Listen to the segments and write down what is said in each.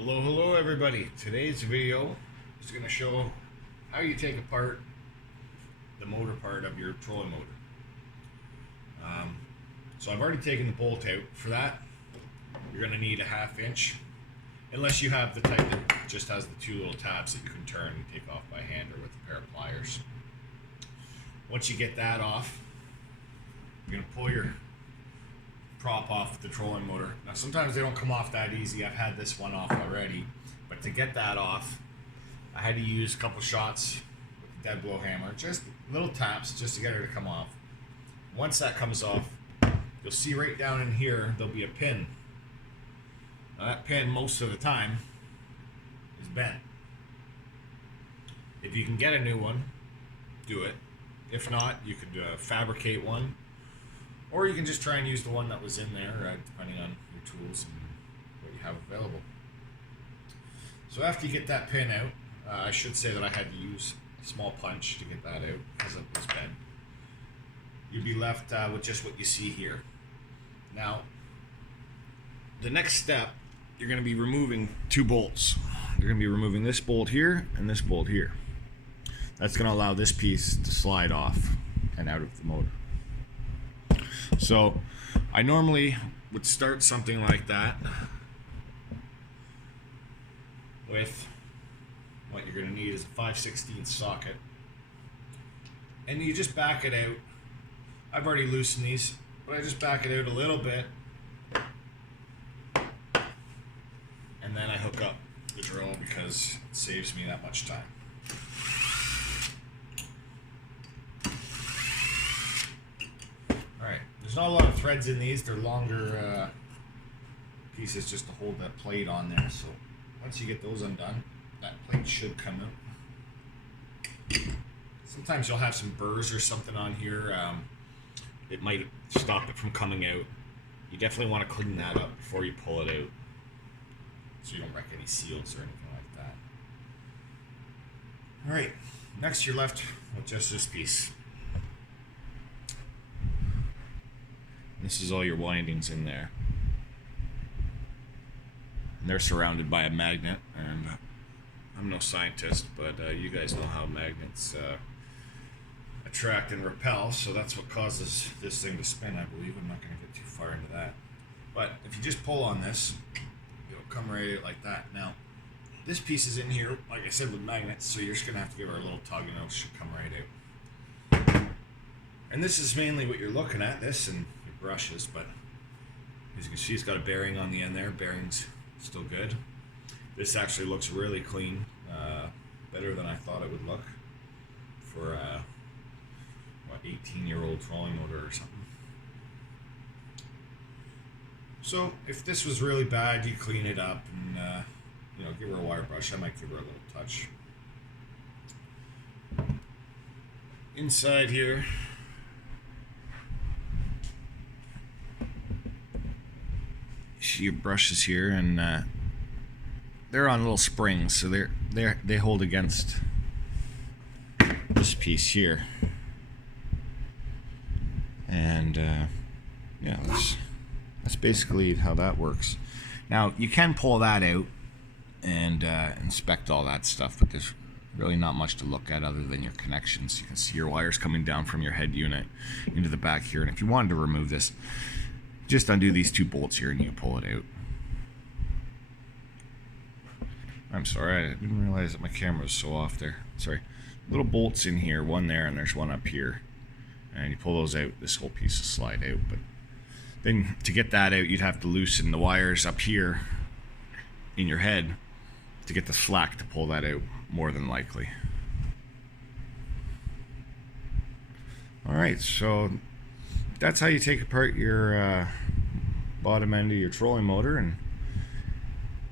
Hello everybody. Today's video is going to show how you take apart the motor part of your trolling motor. So I've already taken the bolt out. For that, you're going to need a 1/2 inch, unless you have the type that just has the two little tabs that you can turn and take off by hand or with a pair of pliers. Once you get that off, you're going to pull your prop off the trolling motor. Now sometimes they don't come off that easy. I've had this one off already, but to get that off, I had to use a couple shots with the dead blow hammer, just little taps just to get her to come off. Once that comes off, you'll see right down in here there'll be a pin. Now that pin most of the time is bent. If you can get a new one, do it. If not, you could fabricate one, or you can just try and use the one that was in there, depending on your tools and what you have available. So after you get that pin out, I should say that I had to use a small punch to get that out because it was bent. You'd be left with just what you see here. Now, the next step, you're going to be removing two bolts. You're going to be removing this bolt here and this bolt here. That's going to allow this piece to slide off and out of the motor. So I normally would start something like that with what you're going to need is a 5/16 socket, and you just back it out. I've already loosened these, but I just back it out a little bit, and then I hook up the drill because it saves me that much time. Alright, there's not a lot of threads in these. They're longer pieces just to hold that plate on there. So once you get those undone, that plate should come out. Sometimes you'll have some burrs or something on here. It might stop it from coming out. You definitely want to clean that up before you pull it out, so you don't wreck any seals or anything like that. Alright, next you're left with just this piece. This is all your windings in there. And they're surrounded by a magnet, and I'm no scientist, but you guys know how magnets attract and repel, so that's what causes this thing to spin, I believe. I'm not going to get too far into that. But if you just pull on this, it'll come right out like that. Now, this piece is in here, like I said, with magnets, so you're just going to have to give her a little tug and it should come right out. And this is mainly what you're looking at, this and your brushes, but as you can see, it's got a bearing on the end there. Bearing's still good. This actually looks really clean, better than I thought it would look for a 18-year-old trolling motor or something. So if this was really bad, you clean it up and give her a wire brush. I might give her a little touch. Inside here, see your brushes here, and they're on little springs, so they hold against this piece here. And yeah, that's basically how that works. Now you can pull that out and inspect all that stuff, but there's really not much to look at other than your connections. You can see your wires coming down from your head unit into the back here, and if you wanted to remove this, just undo these two bolts here and you pull it out. I'm sorry, I didn't realize that my camera was so off there. Sorry. Little bolts in here, one there and there's one up here. And you pull those out, this whole piece will slide out. But then to get that out, you'd have to loosen the wires up here in your head to get the slack to pull that out, more than likely. Alright, so that's how you take apart your bottom end of your trolling motor. And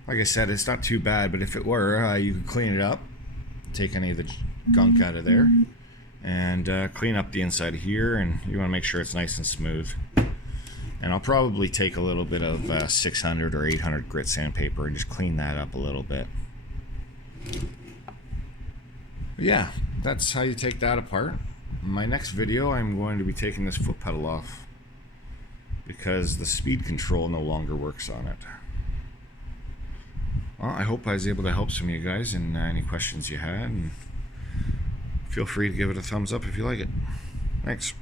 like I said, it's not too bad, but if it were, you could clean it up, take any of the gunk out of there, and clean up the inside of here, and you want to make sure it's nice and smooth. And I'll probably take a little bit of 600 or 800 grit sandpaper and just clean that up a little bit. But yeah, that's how you take that apart. In my next video, I'm going to be taking this foot pedal off because the speed control no longer works on it. Well, I hope I was able to help some of you guys, and any questions you had, and feel free to give it a thumbs up if you like it. Thanks.